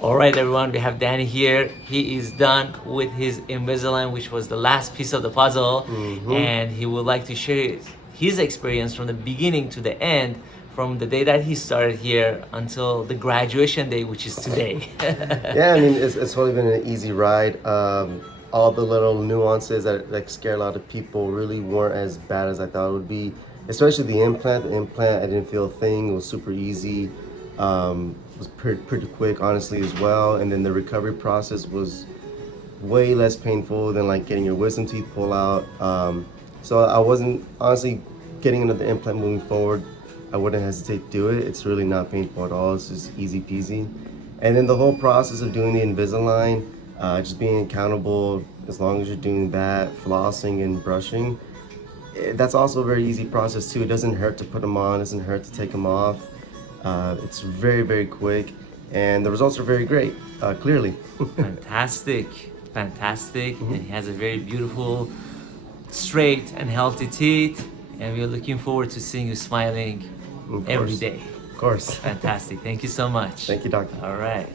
All right, everyone, we have Danny here. He is done with his Invisalign, which was the last piece of the puzzle, and he would like to share his experience from the beginning to the end, from the day that he started here until the graduation day, which is today. Yeah, I mean, it's totally been an easy ride. All the little nuances that like scare a lot of people really weren't as bad as I thought it would be. Especially the implant. The implant, I didn't feel a thing. It was super easy. It was pretty quick, honestly, as well. And then the recovery process was way less painful than like getting your wisdom teeth pulled out. So I wasn't honestly getting into the implant moving forward. I wouldn't hesitate to do it. It's really not painful at all. It's just easy peasy. And then the whole process of doing the Invisalign, just being accountable, as long as you're doing that, flossing and brushing, that's also a very easy process too. It doesn't hurt to put them on, it doesn't hurt to take them off. It's very, very quick, and the results are very great, clearly. Fantastic. And he has a very beautiful, straight and healthy teeth, and we're looking forward to seeing you smiling every day. Of course. Fantastic. Thank you so much. Thank you, doctor. All right.